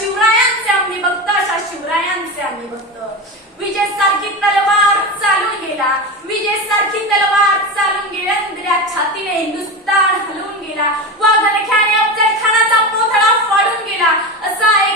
शिवरायांचे आम्ही भक्त अशा शिवरायांचे आम्ही भक्त. विजय सारखी तलवार चालून गेला. विजय सारखी तलवार चालून गेल्या. छातीने हिंदुस्तान हलवून गेला. वाघन खाने अफजल खानाचा पोथळा फाडून गेला. असा